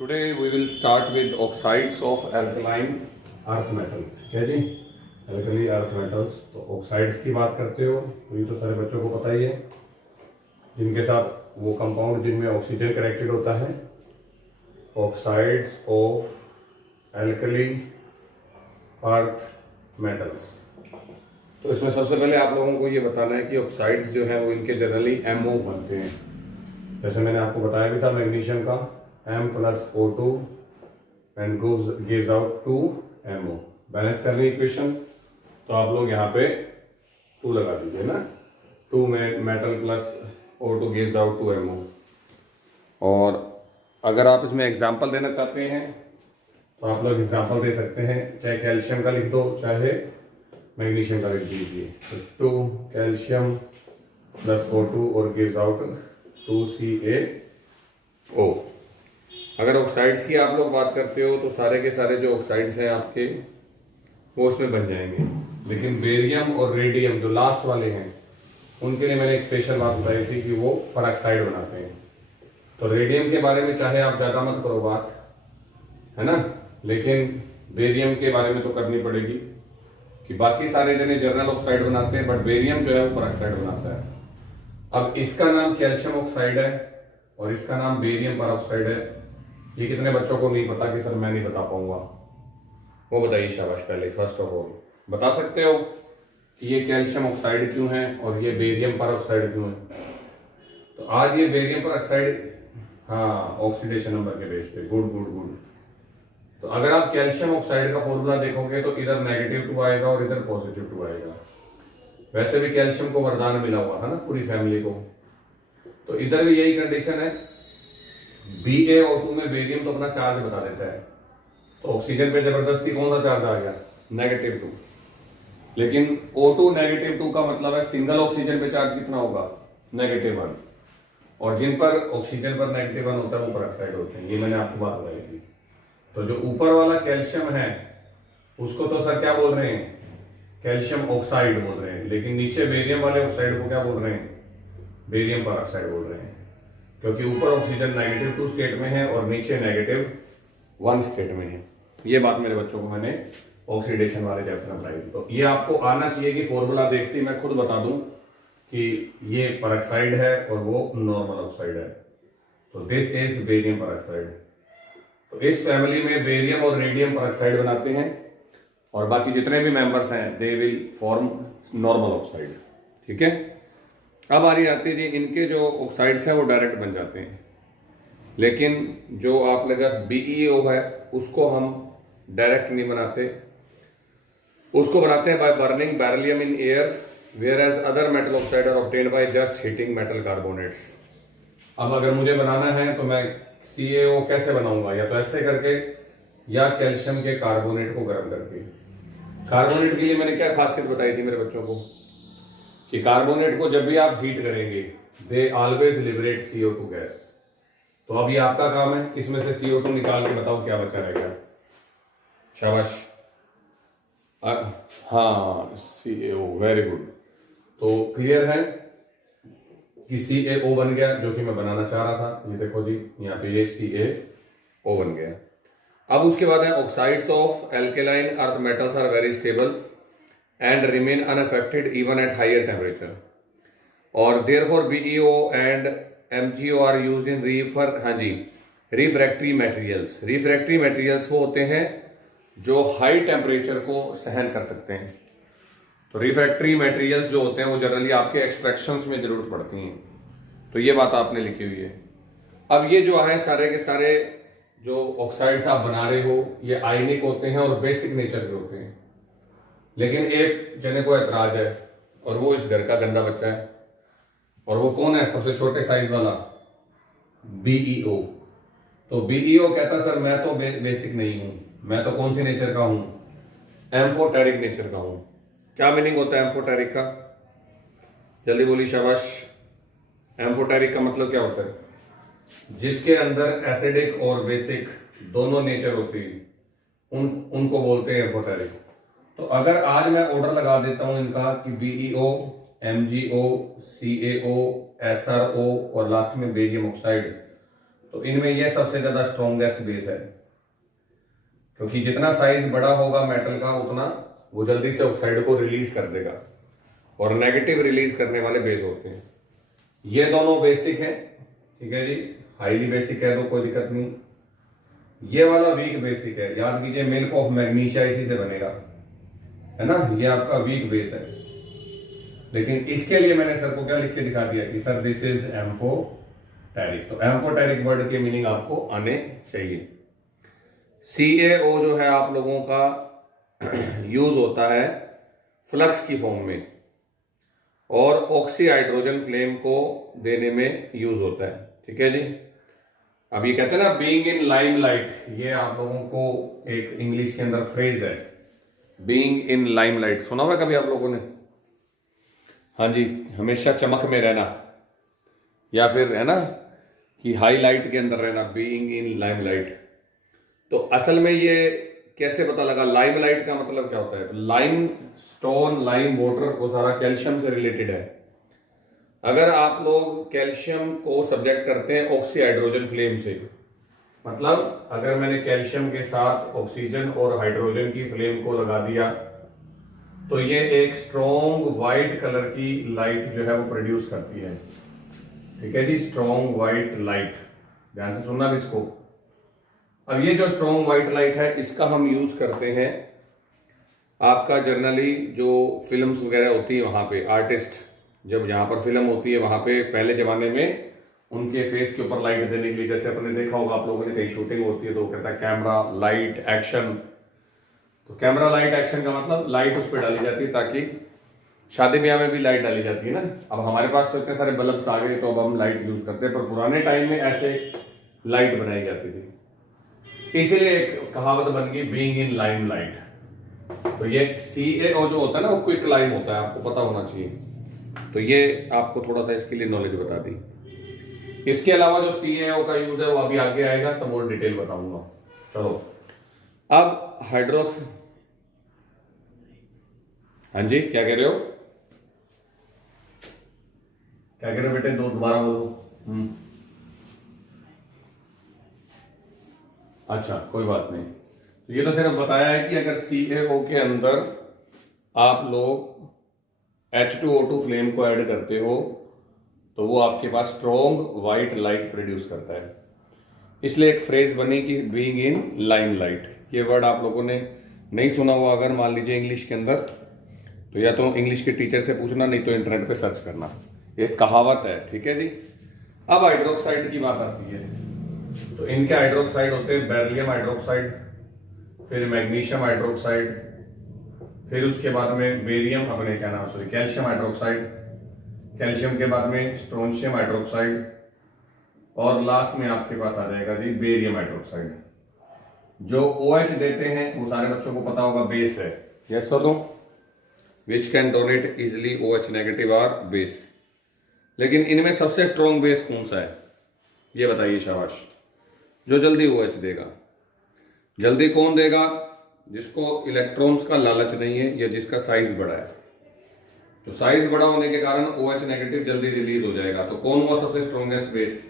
Today we will start with oxides of alkaline earth metal. ठीक है जी, alkali earth metals. तो oxides की बात करते हो तो ये तो सारे बच्चों को पता ही है, जिनके साथ वो कंपाउंड जिनमें ऑक्सीजन कनेक्टेड होता है. Oxides of alkali earth metals. तो इसमें सबसे पहले आप लोगों को ये बताना है कि ऑक्साइड्स जो है वो इनके जनरली MO बनते हैं. जैसे मैंने आपको बताया भी था मैग्नीशियम का M plus O2 and gives out 2 MO. Balance करनी इक्वेशन तो आप लोग यहाँ पे 2 लगा दीजिए ना. 2 metal plus O2 gives out 2 MO. और अगर आप इसमें एग्जांपल देना चाहते हैं तो आप लोग एग्जांपल दे सकते हैं, चाहे कैल्शियम का लिख दो चाहे मैग्नीशियम का लिख दीजिए. तो 2 कैल्शियम प्लस O2 और गिव्स आउट 2CaO. अगर ऑक्साइड्स की आप लोग बात करते हो तो सारे के सारे जो ऑक्साइड्स हैं आपके वो उसमें बन जाएंगे, लेकिन बेरियम और रेडियम जो लास्ट वाले हैं उनके लिए मैंने एक स्पेशल बात बताई थी कि वो परऑक्साइड बनाते हैं. तो रेडियम के बारे में चाहे आप ज़्यादा मत करो बात, है ना, लेकिन बेरियम के बारे में तो करनी पड़ेगी कि बाकी सारे जने जनरल ऑक्साइड बनाते हैं बट बेरियम जो है वो परऑक्साइड बनाता है. अब इसका नाम कैल्शियम ऑक्साइड है और इसका नाम बेरियम परऑक्साइड है. ये कितने बच्चों को नहीं पता कि सर मैं नहीं बता पाऊंगा, वो बताइए शाबाश. पहले फर्स्ट ऑफ ऑल बता सकते हो कि ये कैल्शियम ऑक्साइड क्यों है और ये बेरियम परऑक्साइड क्यों है. तो आज ये बेरियम परऑक्साइड, हाँ, ऑक्सीडेशन नंबर के बेस पे. Good good good. तो अगर आप कैल्शियम ऑक्साइड का फॉर्मूला देखोगे तो इधर -2 आएगा और इधर +2 आएगा. वैसे भी कैल्शियम को वरदान मिला हुआ था ना पूरी फैमिली को, तो इधर भी यही कंडीशन है. BaO2 में बेरियम तो अपना चार्ज बता देता है, तो ऑक्सीजन पे जबरदस्ती कौन सा चार्ज आ गया, -2. लेकिन O2 -2 का मतलब है सिंगल ऑक्सीजन पे चार्ज कितना होगा, -1. और जिन पर ऑक्सीजन पर -1 होता है वो परऑक्साइड होते हैं. ये मैंने आपको बात बताई थी. तो जो ऊपर वाला कैल्शियम है उसको तो सर क्या बोल रहे हैं, कैल्शियम ऑक्साइड बोल रहे हैं, लेकिन नीचे बेरियम वाले ऑक्साइड को क्या बोल रहे हैं, बेरियम परऑक्साइड बोल रहे हैं, क्योंकि ऊपर ऑक्सीजन -2 स्टेट में है और नीचे -1 स्टेट में है. ये बात मेरे बच्चों को मैंने ऑक्सीडेशन वाले चैप्टर में बताई थी. तो ये आपको आना चाहिए कि फॉर्मूला देखते ही मैं खुद बता दूं कि ये परऑक्साइड है और वो नॉर्मल ऑक्साइड है. तो दिस इज बेरियम परऑक्साइड. तो इस फैमिली में बेरियम और रेडियम परऑक्साइड बनाते हैं और बाकी जितने भी मेंबर्स हैं they will form normal oxide. ठीक है. अब आ रही आती है जी, इनके जो ऑक्साइड्स हैं वो डायरेक्ट बन जाते हैं, लेकिन जो आप लगा BeO है उसको हम डायरेक्ट नहीं बनाते, उसको बनाते हैं by burning beryllium in air, whereas other metal oxide are obtained by just heating metal carbonates. अब अगर मुझे बनाना है तो मैं CaO कैसे बनाऊंगा, या तो ऐसे करके या कैल्शियम के कार्बोनेट को गर्म करके. कार्बोनेट के लिए मैंने क्या खासियत बताई थी मेरे बच्चों को कि कार्बोनेट को जब भी आप हीट करेंगे they always liberate CO2 gas. तो अब ये आपका काम है, इसमें से CO2 निकाल के बताओ क्या बचा रहेगा. शाबाश. हाँ, CaO, वेरी गुड. तो क्लियर है कि CaO बन गया जो कि मैं बनाना चाह रहा था. ये देखो जी, यहाँ पे ये CaO बन गया. अब उसके बाद है oxides of alkaline earth metals are very stable and remain unaffected even at higher temperature, or therefore BeO and MgO are used in refractory materials. refractory materials वो होते हैं जो हाई टेम्परेचर को सहन कर सकते हैं. तो रिफ्रैक्टरी मटेरियल्स जो होते हैं वो जनरली आपके एक्सट्रैक्शंस में जरूरत पड़ती हैं. तो ये बात आपने लिखी हुई है. अब ये जो है सारे के सारे जो ऑक्साइड्स आप बना रहे हो ये आयनिक होते हैं और बेसिक नेचर के होते हैं, लेकिन एक जने को ऐतराज है और वो इस घर का गंदा बच्चा है. और वो कौन है, सबसे छोटे साइज वाला BeO. तो BeO कहता सर मैं तो बेसिक नहीं हूं, मैं तो कौन सी नेचर का हूं, एम्फोटेरिक नेचर का हूं. क्या मीनिंग होता है एम्फोटेरिक का, जल्दी बोली शाबाश. एम्फोटेरिक का मतलब क्या होता है, जिसके अंदर एसिडिक और बेसिक दोनों नेचर होती है उनको बोलते हैं एम्फोटेरिक. तो अगर आज मैं ऑर्डर लगा देता हूं इनका कि BeO, MgO, CaO, SrO और लास्ट में बेरियम ऑक्साइड, तो इनमें यह सबसे ज्यादा स्ट्रॉन्गेस्ट बेस है, क्योंकि जितना साइज बड़ा होगा मेटल का उतना वो जल्दी से ऑक्साइड को रिलीज कर देगा, और नेगेटिव रिलीज करने वाले बेस होते हैं। ये दोनों बेसिक है, ठीक है जी, हाईली बेसिक है तो कोई दिक्कत नहीं। ये वाला वीक बेसिक है, याद कीजिए मिल्क ऑफ मैग्नीशिया इसी से बनेगा, है ना, ये आपका वीक बेस है। लेकिन इसके लिए मैंने सर को क्या लिख के दिखा दिया कि सर दिस इज एम्फोटेरिक। तो एम्फोटेरिक वर्ड की मीनिंग आपको आने चाहिए। CaO जो है आप लोगों का यूज होता है फ्लक्स की फॉर्म में, और ऑक्सी हाइड्रोजन फ्लेम को देने में यूज होता है, ठीक है जी। अब ये कहते हैं ना बीइंग इन लाइमलाइट, ये आप लोगों को एक इंग्लिश के अंदर फ्रेज है, बीइंग इन लाइमलाइट, सुना हुआ कभी आप लोगों ने? हाँ जी, हमेशा चमक में रहना, या फिर है ना कि हाईलाइट के अंदर रहना, बीइंग इन लाइमलाइट। तो असल में ये कैसे पता लगा? लाइमलाइट का मतलब क्या होता है? लाइम स्टोन, लाइम वाटर, वो सारा कैल्शियम से रिलेटेड है। अगर आप लोग कैल्शियम को सब्जेक्ट करते हैं ऑक्सी हाइड्रोजन फ्लेम से, मतलब अगर मैंने कैल्शियम के साथ ऑक्सीजन और हाइड्रोजन की फ्लेम को लगा दिया तो ये एक स्ट्रॉन्ग व्हाइट कलर की लाइट जो है वो प्रोड्यूस करती है, ठीक है जी, स्ट्रॉन्ग व्हाइट लाइट। ध्यान से सुनना भी इसको। अब ये जो स्ट्रॉन्ग व्हाइट लाइट है इसका हम यूज करते हैं आपका जनरली जो फिल्म्स वगैरह होती है वहां पे, आर्टिस्ट जब यहाँ पर फिल्म होती है वहां पे पहले जमाने में उनके फेस के ऊपर लाइट देने के लिए, जैसे आपने देखा होगा आप लोगों ने कहीं शूटिंग होती है तो वो कहता है कैमरा लाइट एक्शन। तो कैमरा लाइट एक्शन का मतलब लाइट उस पर डाली जाती है, ताकि शादी ब्याह में भी लाइट डाली जाती है ना। अब हमारे पास तो इतने सारे बल्ब आ गए तो अब हम लाइट यूज करते हैं, पर पुराने टाइम में ऐसे लाइट बनाई जाती थी, इसलिए एक कहावत बन गई बीइंग इन लाइम लाइट। तो ये CaO जो होता है ना वो क्विक लाइम होता है, आपको पता होना चाहिए। तो ये आपको थोड़ा सा इसके लिए नॉलेज बता दी। इसके अलावा जो CaO का यूज है वो अभी आगे आएगा तो और डिटेल बताऊंगा। चलो अब हाइड्रोक्स, हाँ जी क्या कह रहे हो, क्या कह रहे हो बेटे, दो दोबारा बोलो। अच्छा कोई बात नहीं। तो ये तो सिर्फ बताया है कि अगर CaO के अंदर आप लोग H2O2 फ्लेम को ऐड करते हो तो वो आपके पास स्ट्रॉन्ग व्हाइट लाइट प्रोड्यूस करता है। इसलिए एक फ्रेज बनी कि बीइंग इन लाइमलाइट। ये वर्ड आप लोगों ने नहीं सुना हुआ अगर मान लीजिए इंग्लिश के अंदर, तो या तो इंग्लिश के टीचर से पूछना, नहीं तो इंटरनेट पे सर्च करना। एक कहावत है, ठीक है जी। अब हाइड्रोक्साइड की बात आती है, तो इनके हाइड्रोक्साइड होते हैं बेरिलियम हाइड्रोक्साइड, फिर मैग्नीशियम हाइड्रोक्साइड, फिर उसके बाद में बेरियम, अपने क्या नाम सॉरी कैल्शियम हाइड्रोक्साइड, कैल्शियम के बाद में स्ट्रोंशियम हाइड्रोक्साइड, और लास्ट में आपके पास आ जाएगा जी बेरियम हाइड्रोक्साइड। जो OH देते हैं वो सारे बच्चों को पता होगा बेस है, यस और no, which can donate easily OH negative are base. लेकिन इनमें सबसे स्ट्रॉन्ग बेस कौन सा है ये बताइए शाबाश, जो जल्दी OH देगा। जल्दी कौन देगा? जिसको इलेक्ट्रॉन्स का लालच नहीं है या जिसका साइज बड़ा है। तो साइज बड़ा होने के कारण OH नेगेटिव जल्दी रिलीज हो जाएगा। तो कौन हुआ सबसे स्ट्रॉन्गेस्ट बेस?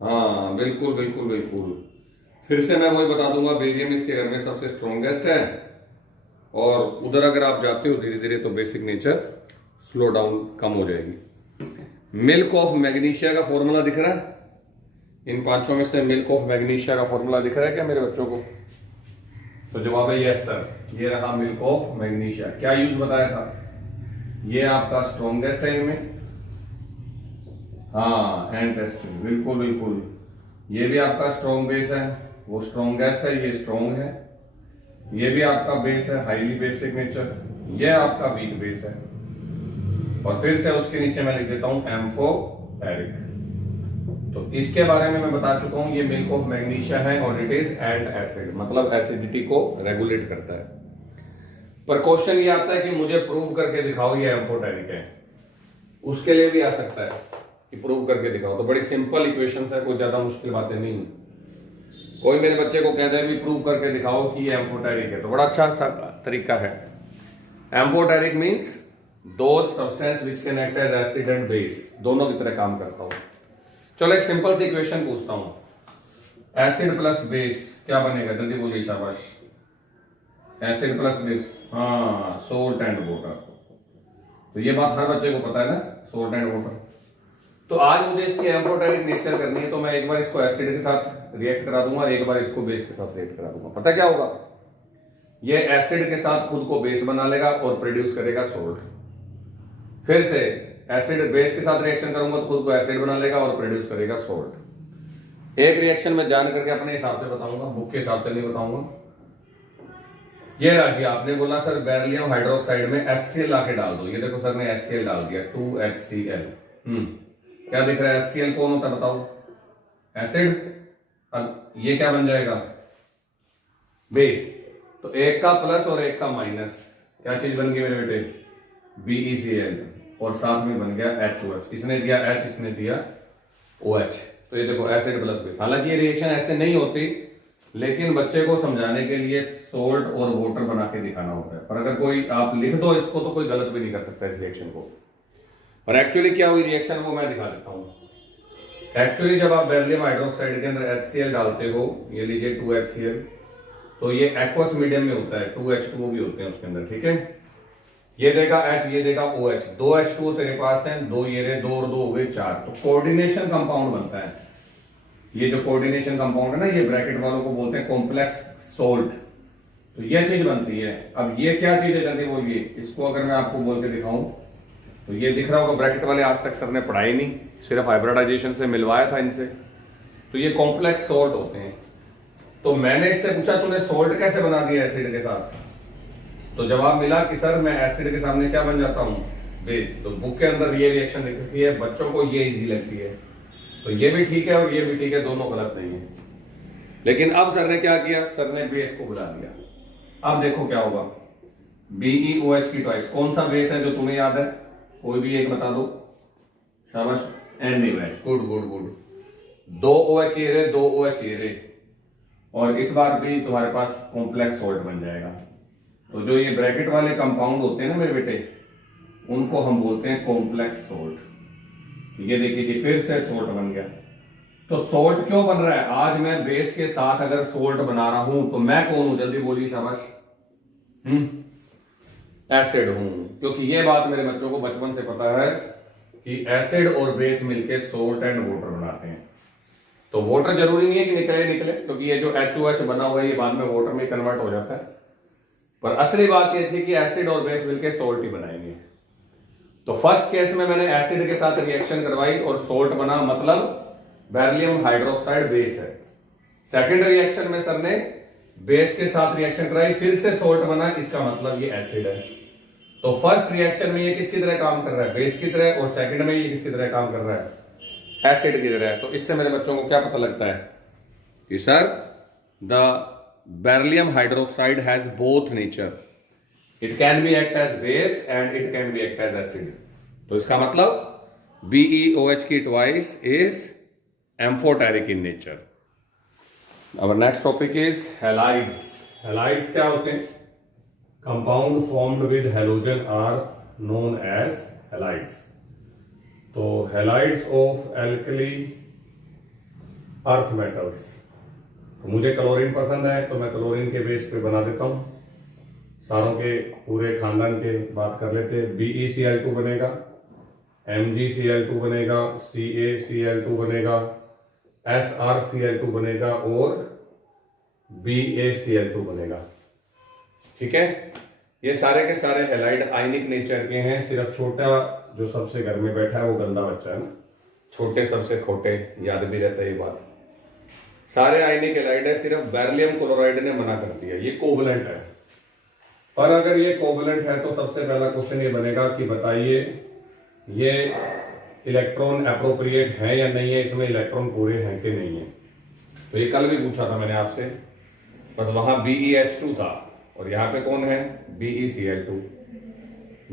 हाँ बिल्कुल बिल्कुल बिल्कुल, फिर से मैं वही बता दूंगा, बेरियम इसके घर में सबसे स्ट्रॉन्गेस्ट है, और उधर अगर आप जाते हो धीरे धीरे तो basic nature slow down calm हो जाएगी। मिल्क ऑफ मैग्नीशिया का फॉर्मूला दिख रहा है? इन पांचों में से मिल्क ऑफ मैग्नीशिया का फॉर्मूला दिख रहा है क्या मेरे बच्चों को? तो जवाब है यस सर, ये रहा मिल्क ऑफ मैग्नीशिया। क्या यूज बताया था? ये आपका स्ट्रॉन्गेस्ट है इनमें, हाँ एंड टेस्ट, बिल्कुल बिल्कुल। ये भी आपका स्ट्रॉन्ग बेस है, वो स्ट्रॉन्गेस्ट है, ये स्ट्रॉन्ग है। ये भी आपका बेस है हाईली बेसिक नेचर, ये आपका वीक बेस है। और फिर से उसके नीचे मैं लिख देता हूं एम्फोटेरिक। तो इसके बारे में मैं बता चुका हूं, ये मिल्क ऑफ मैग्नीशिया है और इट इज एंड एसिड, मतलब एसिडिटी को रेगुलेट करता है। पर क्वेश्चन ये आता है कि मुझे प्रूव करके दिखाओ ये एम्फोटेरिक है। उसके लिए भी आ सकता है कि प्रूव करके दिखाओ, तो बड़ी सिंपल इक्वेशंस है, कोई ज्यादा मुश्किल बातें नहीं है। कोई मेरे बच्चे को कहता है भी प्रूव करके दिखाओ कि ये एम्फोटेरिक है, तो बड़ा अच्छा सा तरीका है। Amphoteric means those substance which can act as acid and base, दोनों की तरह काम करता हूं। चलो एक सिंपल सी इक्वेशन पूछता हूं, एसिड प्लस बेस क्या बनेगा, जल्दी बोलिए शाबाश। एसिड प्लस बेस, हाँ सोल्ट एंड वाटर। तो ये बात हर बच्चे को पता है ना, सोल्ट एंड वाटर। तो आज मुझे इसकी एम्फोटेरिक नेचर करनी है, तो मैं एक बार इसको एसिड के साथ रिएक्ट करा दूंगा, एक बार इसको बेस के साथ रिएक्ट करा दूंगा। पता क्या होगा, ये एसिड के साथ खुद को बेस बना लेगा और प्रोड्यूस करेगा सोल्ट। फिर से एसिड बेस के साथ रिएक्शन करूंगा तो खुद को एसिड बना लेगा और प्रोड्यूस करेगा सोल्ट। एक रिएक्शन में जान करके अपने हिसाब से बताऊंगा, बुक के हिसाब से नहीं बताऊंगा। ये राजी आपने बोला सर बेरिलियम हाइड्रोक्साइड में HCl लाके डाल दो, ये देखो सर ने HCl डाल दिया, 2HCl। क्या दिख रहा है, HCl कौन होता है बताओ, एसिड। अब ये क्या बन जाएगा, बेस। तो एक का प्लस और एक का माइनस, क्या चीज बन गई मेरे बेटे, BeCl, और साथ में बन गया HOH। इसने दिया H, इसने दिया OH। तो ये देखो एसिड प्लस बेस। हालांकि ये रिएक्शन ऐसे नहीं होती, लेकिन बच्चे को समझाने के लिए सोल्ट और वाटर बना के दिखाना होता है। पर अगर कोई आप लिख दो इसको तो कोई गलत भी नहीं कर सकता इस रिएक्शन को। और एक्चुअली क्या हुई रिएक्शन वो मैं दिखा देता हूं। एक्चुअली जब आप बेरिलियम हाइड्रोक्साइड के अंदर HCl डालते हो, ये लीजिए 2HCl, तो ये एक्वस मीडियम में होता है, 2H2O भी होते हैं उसके अंदर, ठीक है। ये देगा H, ये देगा OH, 2 H2O तेरे पास है, 2 ये रहे, 2 और 2 हो गए 4। तो कोऑर्डिनेशन कंपाउंड बनता है। ये जो कोऑर्डिनेशन कंपाउंड है ना, ये ब्रैकेट वालों को बोलते हैं कॉम्प्लेक्स सोल्ट। तो ये चीज बनती है। अब ये क्या चीज है जल्दी बोलिए, इसको अगर मैं आपको बोल के दिखाऊं तो ये दिख रहा होगा, ब्रैकेट वाले आज तक सर ने पढ़ाई नहीं, सिर्फ हाइब्रिडाइजेशन से मिलवाया था इनसे। तो ये कॉम्प्लेक्स सोल्ट होते हैं। तो मैंने इससे पूछा तूने सोल्ट कैसे बना दिया एसिड के साथ, तो जवाब मिला कि सर मैं एसिड के सामने क्या बन जाता हूं, बेस। तो बुक के अंदर ये रिएक्शन लिखती है, बच्चों को ये इजी लगती है। तो ये भी ठीक है और ये भी ठीक है, दोनों गलत नहीं है। लेकिन अब सर ने क्या किया, सर ने बेस को बुला दिया। अब देखो क्या होगा, BeOH की ट्वाइस। कौन सा बेस है जो तुम्हें याद है, कोई भी एक बता दो, शाबाश। NaOH, good good good. 2 OH ये रहे, 2 OH ये रहे, और इस बार भी तुम्हारे पास कॉम्प्लेक्स सोल्ट बन जाएगा। तो जो ये ब्रैकेट वाले कंपाउंड होते हैं ना मेरे बेटे, उनको हम बोलते हैं कॉम्प्लेक्स सोल्ट। ये देखिए कि फिर से सोल्ट बन गया। तो सोल्ट क्यों बन रहा है, आज मैं बेस के साथ अगर सोल्ट बना रहा हूं तो मैं कौन हूं, जल्दी बोलिए शाबाश। एसिड हूं, क्योंकि ये बात मेरे बच्चों को बचपन से पता है कि एसिड और बेस मिलके सोल्ट एंड वाटर बनाते हैं। तो वाटर जरूरी नहीं है कि निकले, क्योंकि ये जो HOH बना हुआ है ये बाद में वाटर में कन्वर्ट हो जाता है। पर असली बात ये थी कि एसिड और बेस मिलके सोल्ट ही बनाएंगे। तो फर्स्ट केस में मैंने एसिड के साथ रिएक्शन करवाई और सोल्ट बना, मतलब बेरिलियम हाइड्रोक्साइड बेस है। सेकंड रिएक्शन में सर ने बेस के साथ रिएक्शन कराई, फिर से सोल्ट बना, इसका मतलब ये एसिड है। तो फर्स्ट रिएक्शन में ये किसकी तरह काम कर रहा है, बेस की तरह, और सेकंड में ये किसकी तरह काम कर रहा है, एसिड की तरह। तो इससे मेरे बच्चों को क्या पता लगता है कि sir the beryllium hydroxide has both nature, it can be act as base and it can be act as acid. तो इसका मतलब BeOH की twice is amphoteric in nature. Our next topic is halides. Halides क्या होते हैं, compound formed with halogen are known as halides. तो halides of alkali earth metals. तो मुझे क्लोरीन पसंद है तो मैं क्लोरीन के बेस पे बना देता हूं। सारों के पूरे खानदान के बात कर लेते हैं। BeCl2 बनेगा, MgCl2 बनेगा, CaCl2 बनेगा, SrCl2 बनेगा और BaCl2 बनेगा। ठीक है, ये सारे के सारे हैलाइड आयनिक नेचर के हैं। सिर्फ छोटा जो सबसे घर में बैठा है वो गंदा बच्चा है ना, छोटे सबसे खोटे, याद भी रहता है ये बात। सारे आयनिक हैलाइड है, सिर्फ बेरिलियम क्लोराइड ने मना कर दिया, ये कोवलेंट है। पर अगर ये कोवलेंट है तो सबसे पहला क्वेश्चन ये बनेगा कि बताइए ये इलेक्ट्रॉन अप्रोप्रिएट है या नहीं है, इसमें इलेक्ट्रॉन पूरे हैं कि नहीं है। तो ये कल भी पूछा था मैंने आपसे, बस वहां BeH2 था और यहां पे कौन है, BeCl2।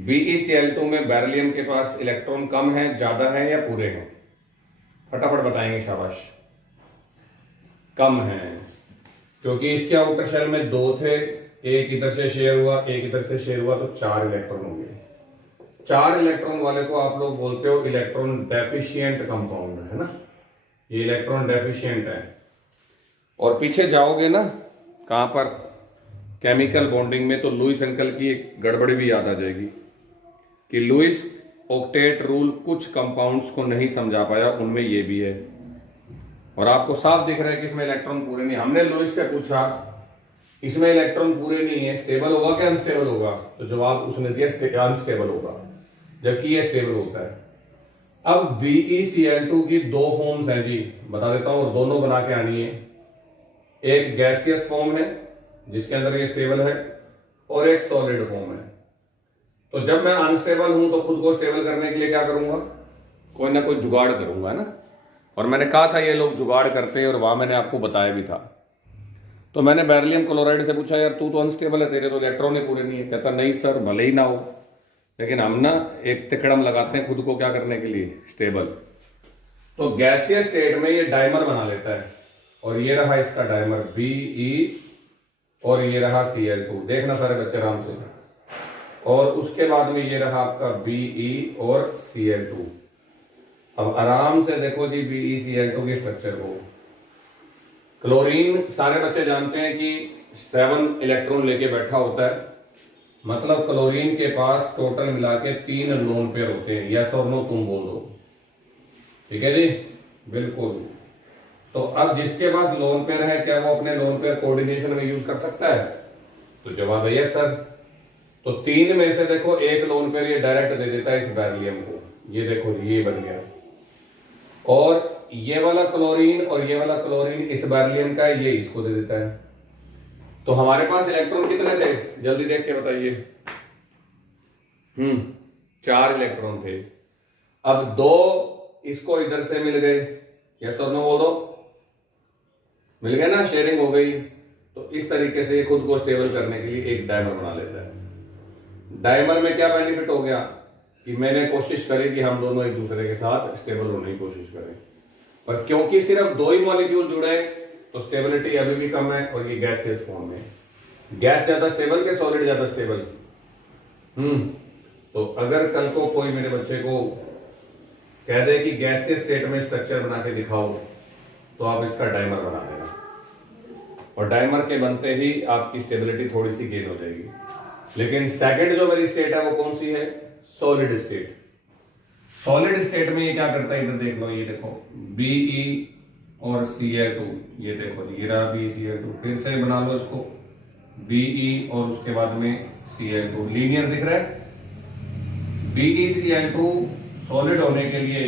BeCl2 में बेरिलियम के पास इलेक्ट्रॉन कम है, ज्यादा है या पूरे हैं, फटाफट बताएंगे शाबाश। कम है, क्योंकि इसके आउटर शेल में 2 थे, एक इधर से शेयर हुआ, एक इधर से शेयर हुआ, तो 4 इलेक्ट्रॉन हो गए। 4 इलेक्ट्रॉन वाले को आप लोग बोलते हो इलेक्ट्रॉन डेफिशिएंट कंपाउंड, है ना। ये इलेक्ट्रॉन डेफिशिएंट है। और पीछे जाओगे ना कहाँ पर, केमिकल बॉन्डिंग में, तो लुईस अंकल की एक गड़बड़ी भी याद आ जाएगी कि लुईस ऑक्टेट रूल कुछ कंपाउंड्स को नहीं समझा पाया, उनमें ये भी है। और आपको साफ दिख रहा है कि इसमें इलेक्ट्रॉन पूरे नहीं। हमने लुईस से पूछा इसमें इलेक्ट्रॉन पूरे नहीं है, स्टेबल होगा क्या अनस्टेबल होगा, तो जवाब उसने दिया अनस्टेबल होगा, जबकि ये स्टेबल होता है। अब BeCl2 की दो फॉर्म्स हैं जी, बता देता हूं, और दोनों बना के आनी है। एक गैसियस फॉर्म है जिसके अंदर ये स्टेबल है, और एक सॉलिड फॉर्म है। तो जब मैं अनस्टेबल हूं तो खुद को स्टेबल करने के लिए क्या करूंगा, कोई ना कोई जुगाड़ करूंगा ना। और मैंने कहा था ये लोग जुगाड़ करते हैं, और वहां मैंने आपको बताया भी था। तो मैंने बेरिलियम क्लोराइड से पूछा, यार तू तो अनस्टेबल है, तेरे तो इलेक्ट्रॉन ही पूरे नहीं है। कहता नहीं सर, भले ही ना हो, लेकिन हम ना एक तिकड़म लगाते हैं खुद को क्या करने के लिए, स्टेबल। तो गैसीय स्टेट में ये डाइमर बना लेता है, और ये रहा इसका डाइमर Be, और ये रहा Cl2। देखना सारे बच्चे आराम से। और उसके बाद में ये रहा आपका Be और Cl2। अब आराम से देखो जी BeCl2 की स्ट्रक्चर को। क्लोरीन सारे बच्चे जानते हैं कि 7 इलेक्ट्रॉन लेके बैठा होता है, मतलब क्लोरीन के पास टोटल मिला के 3 लोन पेयर होते हैं। यस और नो तुम बोल दो, ठीक है जी, बिल्कुल। तो अब जिसके पास लोन पेयर है, क्या वो अपने लोन पेयर कोऑर्डिनेशन में यूज कर सकता है, तो जवाब है यस सर। तो 3 में से देखो एक लोन पेयर ये डायरेक्ट दे देता है इस बेरिलियम को, ये देखो ये बन गया। और ये वाला क्लोरीन और ये वाला क्लोरीन इस बेरिलियम का है, ये इसको दे देता है। तो हमारे पास इलेक्ट्रॉन कितने थे, जल्दी देख के बताइए। 4 इलेक्ट्रॉन थे। अब 2 इसको इधर से मिल गए, यस और नो बोलो, मिल गए ना, शेयरिंग हो गई। तो इस तरीके से ये खुद को स्टेबल करने के लिए एक डायमर बना लेता है। डायमर में क्या बेनिफिट हो गया कि मैंने कोशिश करी कि हम दोनों एक दूसरे के साथ स्टेबल होने की कोशिश करें, पर क्योंकि सिर्फ 2 ही मॉलिक्यूल जुड़े तो स्टेबिलिटी अभी भी कम है, और ये गैसियस फॉर्म में। गैस ज्यादा स्टेबल के सॉलिड ज्यादा स्टेबल? तो अगर कल को कोई मेरे बच्चे को कह दे कि गैसियस स्टेट में स्ट्रक्चर बना के दिखाओ, तो आप इसका डायमर बना देना, और डायमर के बनते ही आपकी स्टेबिलिटी थोड़ी सी गेन हो जाएगी। लेकिन सेकंड जो मेरी स्टेट है वो कौन सी है, सॉलिड स्टेट। सॉलिड स्टेट में ये क्या करता है, इधर देख लो, ये देखो Be और Cl2, ये देखो ये रहा BeCl2। फिर से बना लो इसको Be और उसके बाद में Cl2, लीनियर दिख रहा है। BeCl2 सॉलिड होने के लिए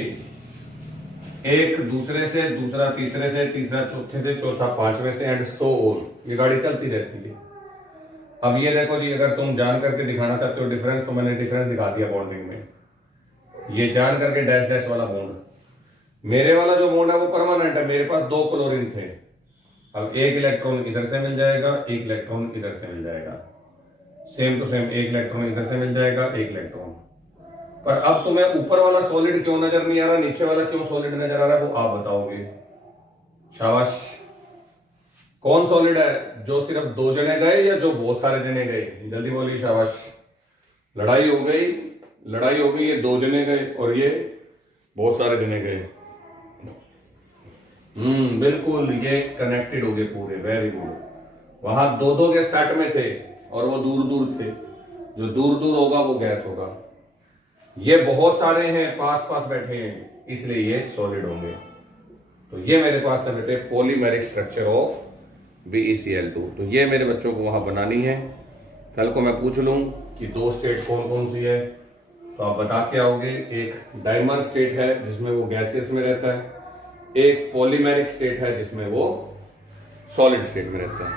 एक दूसरे से, दूसरा तीसरे से, तीसरा चौथे से, चौथा पांचवें से, एंड सो ऑन, ये गाड़ी चलती रहती है। अब ये देखो जी, अगर तुम जान करके दिखाना चाहते हो डिफरेंस, तो मैंने डिफरेंस दिखा दिया बॉन्डिंग में। ये जान करके डैश डैश वाला बॉन्ड, मेरे वाला जो बॉन्ड है वो परमानेंट है। मेरे पास 2 क्लोरीन थे, अब एक इलेक्ट्रॉन इधर से मिल जाएगा, एक इलेक्ट्रॉन इधर से मिल जाएगा, सेम टू सेम, एक इलेक्ट्रॉन इधर से मिल जाएगा, एक इलेक्ट्रॉन। पर अब तुम्हें ऊपर वाला सॉलिड क्यों नजर नहीं आ रहा, नीचे वाला क्यों सॉलिड नजर आ रहा है, वो आप बताओगे। शाबाश। कौन सॉलिड है, जो सिर्फ 2 जने गए या जो बहुत सारे जने गए, जल्दी बोलिए, शाबाश। लड़ाई हो गई, लड़ाई हो गई, ये 2 जने गए और ये बहुत सारे जने गए। बिल्कुल, ये कनेक्टेड हो गए पूरे, वेरी गुड। वहां 2-2 के सेट में थे और वो दूर दूर थे, जो दूर दूर होगा वो गैस होगा। ये बहुत सारे हैं, पास पास बैठे हैं, इसलिए ये सॉलिड होंगे। तो ये मेरे पास है बेटे पॉलीमेरिक स्ट्रक्चर ऑफ BeCl2। तो ये मेरे बच्चों को वहां बनानी है। कल को मैं पूछ लूं कि 2 स्टेट कौन कौन सी है, तो आप बता के आओगे। एक डाइमर स्टेट है जिसमें वो गैसियस में रहता है, एक पॉलीमेरिक स्टेट है जिसमें वो सॉलिड स्टेट में रहता है।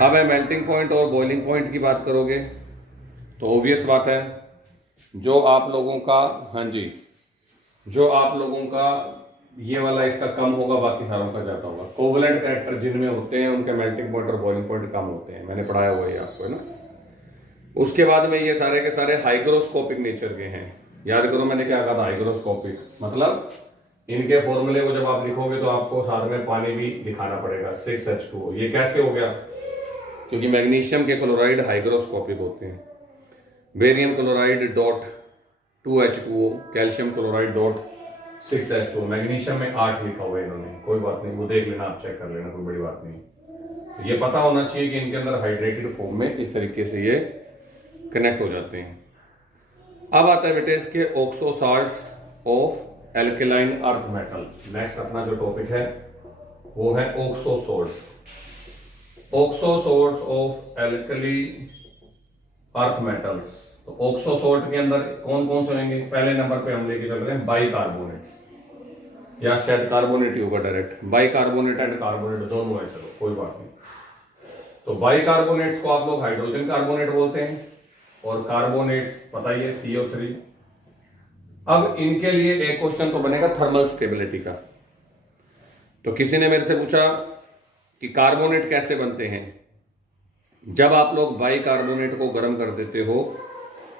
अब है मेल्टिंग पॉइंट और बॉइलिंग पॉइंट की बात करोगे तो ऑब्वियस बात है, जो आप लोगों का, हाँ जी, जो आप लोगों का ये वाला इसका कम होगा, बाकी सारों का ज्यादा होगा। कोवलेंट कैरेक्टर जिनमें होते हैं उनके मेल्टिंग पॉइंट और बॉइलिंग पॉइंट कम होते हैं, मैंने पढ़ाया हुआ है आपको, है ना। उसके बाद में ये सारे के सारे हाइग्रोस्कोपिक नेचर के हैं। याद करो मैंने क्या कहा था, हाइग्रोस्कोपिक मतलब इनके फॉर्मूले को जब आप लिखोगे तो आपको साथ में पानी भी दिखाना पड़ेगा, 6H2O। ये कैसे हो गया, क्योंकि मैग्नीशियम के क्लोराइड हाइग्रोस्कोपिक होते हैं। Barium chloride dot 2H2O, calcium chloride dot 6H2, magnesium में 8 लिखा हुआ है इन्होंने, कोई बात नहीं, वो देख लेना, आप चेक कर लेना, कोई बड़ी बात नहीं। तो ये पता होना चाहिए कि इनके अंदर हाइड्रेटेड फॉर्म में इस तरीके से ये कनेक्ट हो जाते हैं। अब आता है बेटे इसके oxo salts of alkaline earth metal. Next अपना जो टॉपिक है वो है oxo salts. Oxo salts of alkali earth metals. तो ऑक्सो सॉल्ट के अंदर कौन कौन से होंगे? पहले नंबर पे हम लेके चल रहे हैं बाइकार्बोनेट्स, या शायद कार्बोनेट ही होगा डायरेक्ट, बाइकार्बोनेट एंड कार्बोनेट दोनों है, चलो कोई बात नहीं। तो बाइकार्बोनेट्स को आप लोग हाइड्रोजन कार्बोनेट बोलते हैं, और कार्बोनेट्स पता ही है CO3। अब इनके लिए एक क्वेश्चन तो बनेगा थर्मल स्टेबिलिटी का। तो किसी ने मेरे से पूछा कि कार्बोनेट कैसे बनते हैं? जब आप लोग बाइकार्बोनेट को गर्म कर देते हो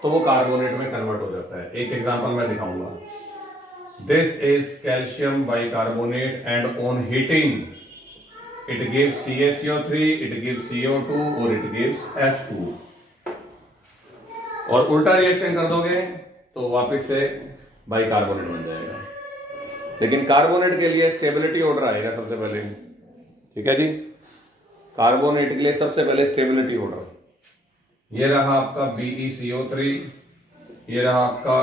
तो वो कार्बोनेट में कन्वर्ट हो जाता है। एक एग्जांपल मैं दिखाऊंगा। This is calcium bicarbonate and on heating it gives CaCO3, it gives CO2 और इट गिव्स H2। और उल्टा रिएक्शन कर दोगे तो वापस से बाइकार्बोनेट बन जाएगा। लेकिन कार्बोनेट के लिए स्टेबिलिटी ऑर्डर आएगा सबसे पहले, ठीक है जी। कार्बोनेट के लिए सबसे पहले स्टेबिलिटी ऑर्डर, ये रहा आपका BeCO3, ये रहा आपका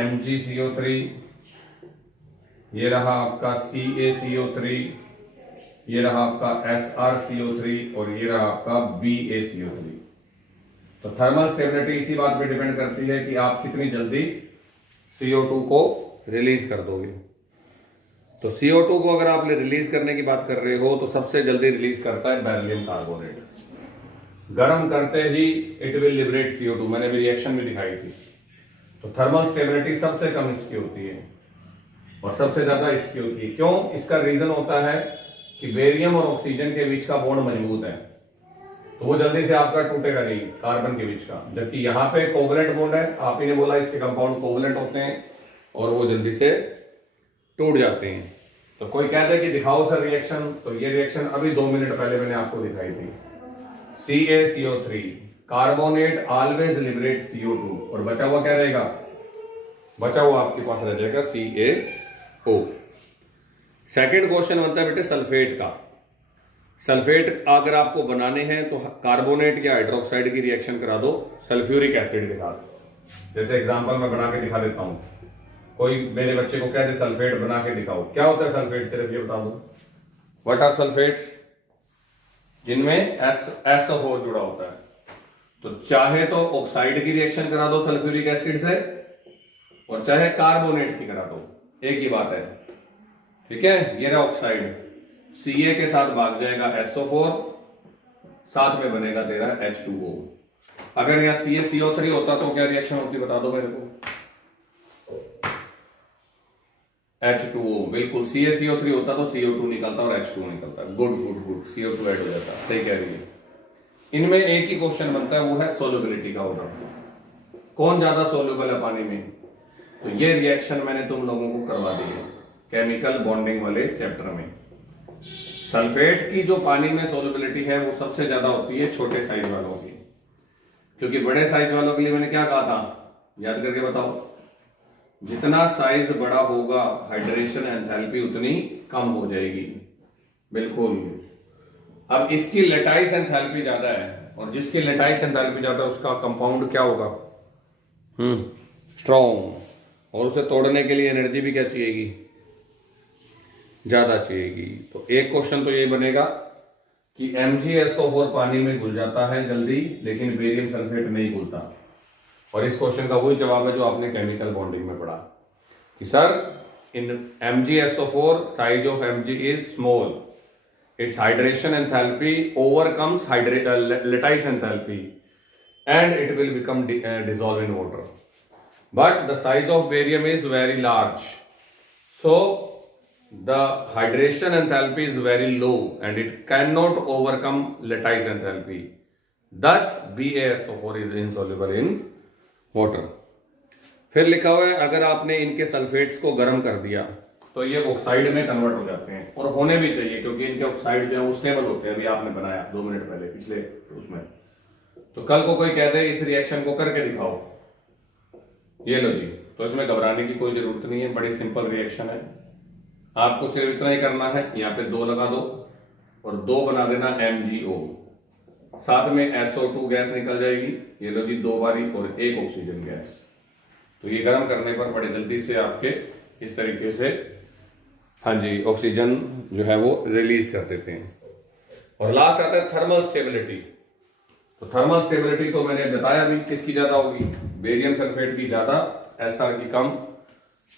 MgCO3, ये रहा आपका CaCO3, ये रहा आपका SrCO3 और ये रहा आपका BaCO3। तो थर्मल स्टेबिलिटी इसी बात पे डिपेंड करती है कि आप कितनी जल्दी CO2 को रिलीज कर दोगे। तो CO2 को अगर आप रिलीज करने की बात कर रहे हो तो सबसे जल्दी रिलीज करता है बेरिलियम कार्बोनेट। गर्म करते ही इट विल लिबरेट CO2, मैंने भी रिएक्शन में दिखाई थी। तो थर्मल स्टेबिलिटी सबसे कम इसकी होती है और सबसे ज्यादा इसकी होती है। क्यों? इसका रीजन होता है कि बेरियम और ऑक्सीजन के बीच का बॉन्ड मजबूत है, तो वो जल्दी से आपका टूटेगा नहीं कार्बन के बीच का। जबकि यहाँ पे कोवलेंट बॉन्ड है, आप ही ने बोला इसके कंपाउंड कोवलेंट होते हैं और वो जल्दी से टूट जाते हैं। तो कोई कहता है कि दिखाओ सर रिएक्शन, तो ये रिएक्शन अभी 2 मिनट पहले मैंने आपको दिखाई थी। CaCO3 carbonate always liberate CO2 और बचा हुआ क्या रहेगा? बचा हुआ आपके पास रह जाएगा CaO। सेकंड क्वेश्चन बनता है बेटे सल्फेट का। सल्फेट अगर आपको बनाने हैं तो कार्बोनेट या हाइड्रोक्साइड की रिएक्शन करा दो सल्फ्यूरिक एसिड के साथ। जैसे एग्जांपल मैं बना के दिखा देता हूं। कोई मेरे बच्चे को कहते सल्फेट बना के दिखाओ, क्या होता है सल्फेट? सिर्फ ये बता दो, व्हाट आर सल्फेट्स? जिनमें SO4 जुड़ा होता है। तो चाहे तो ऑक्साइड की रिएक्शन करा दो सल्फ्यूरिक एसिड से और चाहे कार्बोनेट की करा दो, एक ही बात है, ठीक है। ये रहा ऑक्साइड, Ca के साथ भाग जाएगा SO4, साथ में बनेगा तेरा H2O। अगर यह CaCO3 होता तो क्या रिएक्शन होती बता दो मेरे को? H2O, बिल्कुल। CaCO3 होता तो CO2 निकलता और H2O निकलता। Good good good, CO2 add हो जाता, सही कह रही है। इनमें एक ही क्वेश्चन बनता है, वो है सोल्युबिलिटी का ऑर्डर। कौन ज्यादा सोल्यूबल है पानी में? तो ये रिएक्शन मैंने तुम लोगों को करवा दी है केमिकल बॉन्डिंग वाले चैप्टर में। सल्फेट की जो पानी में सोल्युबिलिटी है वो सबसे ज्यादा होती है छोटे साइज वालों की, क्योंकि बड़े साइज वालों के लिए मैंने क्या कहा था, याद करके बताओ? जितना साइज बड़ा होगा हाइड्रेशन एंथैल्पी उतनी कम हो जाएगी, बिल्कुल। अब इसकी लेटाइस एंथैल्पी ज्यादा है और जिसकी लेटाइस एंथैल्पी ज्यादा है उसका कंपाउंड क्या होगा? स्ट्रॉन्ग। और उसे तोड़ने के लिए एनर्जी भी क्या चाहिएगी? ज्यादा चाहिएगी। तो एक क्वेश्चन तो ये बनेगा कि MgSO4 पानी में घुल जाता है जल्दी, लेकिन बेरियम सल्फेट नहीं घुलता। और इस क्वेश्चन का वही जवाब है जो आपने केमिकल बॉन्डिंग में पढ़ा कि sir in MgSO4 size of Mg is small, it's hydration enthalpy overcomes lattice enthalpy and it will become dissolve in water. But the size of barium is very large, so the hydration enthalpy is very low and it cannot overcome lattice enthalpy. Thus BaSO4 is insoluble in water. फिर लिखा हुआ है अगर आपने इनके sulphates को गर्म कर दिया तो ये ऑक्साइड में कन्वर्ट हो जाते हैं, और होने भी चाहिए क्योंकि इनके ऑक्साइड जो है स्टेबल होते हैं। अभी आपने बनाया 2 मिनट पहले पिछले उसमें। तो कल को कोई कहते हैं इस रिएक्शन को करके दिखाओ, ये लो जी, तो इसमें घबराने की कोई जरूरत नहीं है, बड़ी सिंपल रिएक्शन है। आपको सिर्फ इतना ही करना है, यहाँ पे 2 लगा दो और 2 बना देना MgO, साथ में SO2 गैस निकल जाएगी। ये लो जी 2 बारी और 1 ऑक्सीजन गैस। तो ये गर्म करने पर बड़ी जल्दी से आपके इस तरीके से हाँ जी ऑक्सीजन जो है वो रिलीज कर देते हैं। और लास्ट आता है थर्मल स्टेबिलिटी। तो थर्मल स्टेबिलिटी तो मैंने बताया भी किसकी ज्यादा होगी, बेरियम सल्फेट की ज्यादा, SR की कम,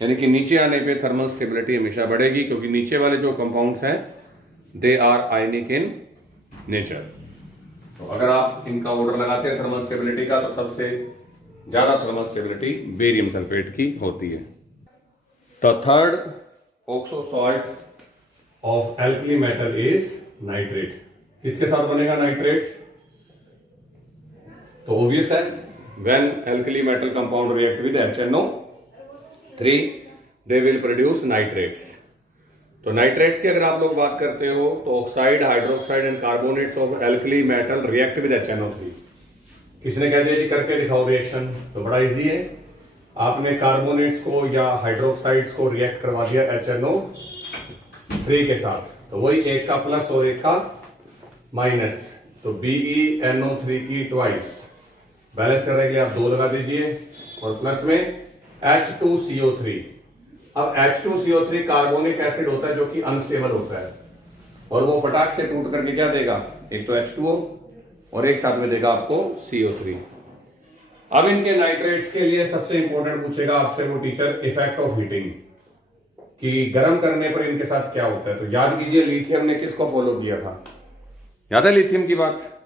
यानी कि नीचे आने पे थर्मल स्टेबिलिटी हमेशा बढ़ेगी, क्योंकि नीचे वाले जो कंपाउंड्स हैं they are ionic in nature. तो अगर आप इनका ऑर्डर लगाते हैं थर्मल स्टेबिलिटी का, तो सबसे ज्यादा थर्मल स्टेबिलिटी बेरियम सल्फेट की होती है। The third oxo salt of alkali metal is nitrate. किसके साथ बनेगा नाइट्रेट्स? तो ऑब्वियस है, when alkali metal compound react with HNO3 they will produce nitrates. तो नाइट्रेट्स की अगर आप लोग बात करते हो तो oxide, hydroxide and carbonates of alkali metal react with HNO3। किसने कह दिया जी करके दिखाओ रिएक्शन? तो बड़ा इजी है, आपने कार्बोनेट्स को या हाइड्रोक्साइड्स को रिएक्ट करवा दिया HNO3 के साथ, तो वही एक का प्लस और एक का माइनस, तो BeNO3 की ट्वाइस बैलेंस करने के लिए आप 2 लगा दीजिए और प्लस में H2CO3। अब H2CO3 कार्बोनिक एसिड होता है जो कि अनस्टेबल होता है, और वो फटाक से टूट करके क्या देगा, एक तो H2O और एक साथ में देगा आपको CO3। अब इनके नाइट्रेट्स के लिए सबसे इंपॉर्टेंट पूछेगा आपसे वो टीचर, इफेक्ट ऑफ हीटिंग, कि गर्म करने पर इनके साथ क्या होता है। तो याद कीजिए लिथियम ने किसको फॉलो किया था, याद है लिथियम की बात?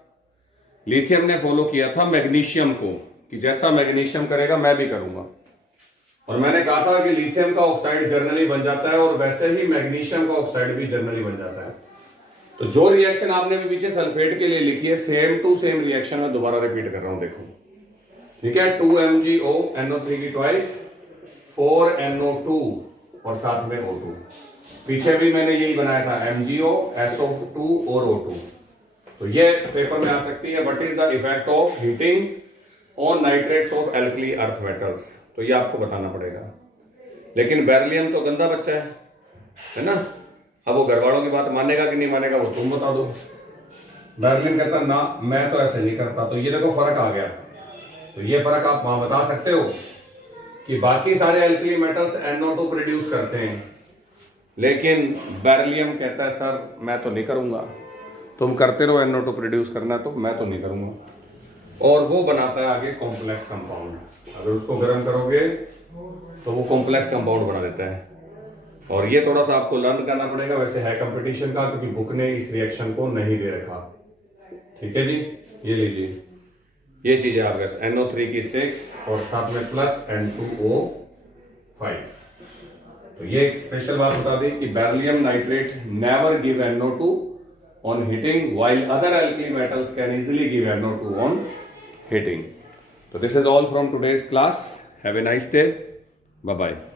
लिथियम ने फॉलो किया था मैग्नीशियम को, कि जैसा मैग्नीशियम करेगा मैं भी करूंगा। और मैंने कहा था कि लिथियम का ऑक्साइड जर्नली बन जाता है और वैसे ही मैग्नीशियम का ऑक्साइड भी जर्नली बन जाता है। तो जो रिएक्शन आपने भी पीछे सल्फेट के लिए लिखी है, सेम टू सेम रिएक्शन मैं दोबारा रिपीट कर रहा हूं, देखो ठीक है। 2MgO NO3 की ट्वाइस, 4NO2 और साथ में O2। पीछे भी मैंने यही बनाया था, MgO SO2 और O2। तो ये पेपर में आ सकती है, what is the effect of heating on nitrates of alkali earth metals. तो ये आपको बताना पड़ेगा। लेकिन बेरिलियम तो गंदा बच्चा है ना। अब वो घर वालों की बात मानेगा कि नहीं मानेगा वो तुम बता दो। बेरिलियम कहता ना मैं तो ऐसे नहीं करता। तो ये देखो फर्क आ गया। तो ये फर्क आप वहां बता सकते हो कि बाकी सारे एल्कली मेटल्स NO2 प्रोड्यूस करते हैं, लेकिन बेरिलियम कहता है सर मैं तो नहीं करूंगा, तुम करते रहो NO2 प्रोड्यूस करना, तो मैं तो नहीं करूंगा। और वो बनाता है आगे कॉम्प्लेक्स कंपाउंड। अगर उसको गर्म करोगे तो वो कॉम्प्लेक्स कंपाउंड बना देता है। और ये थोड़ा सा आपको लर्न करना पड़ेगा, वैसे है कंपटीशन का, क्योंकि बुक ने इस रिएक्शन को नहीं दे रखा। ठीक है जी, ये लीजिए, ये चीज है आपके NO3 की 6 और साथ में प्लस N2O5। तो ये एक स्पेशल बात बता दी कि beryllium nitrate never give NO2 on heating, while other alkali metals can easily give NO2 on heating. So this is all from today's class. Have a nice day. Bye bye.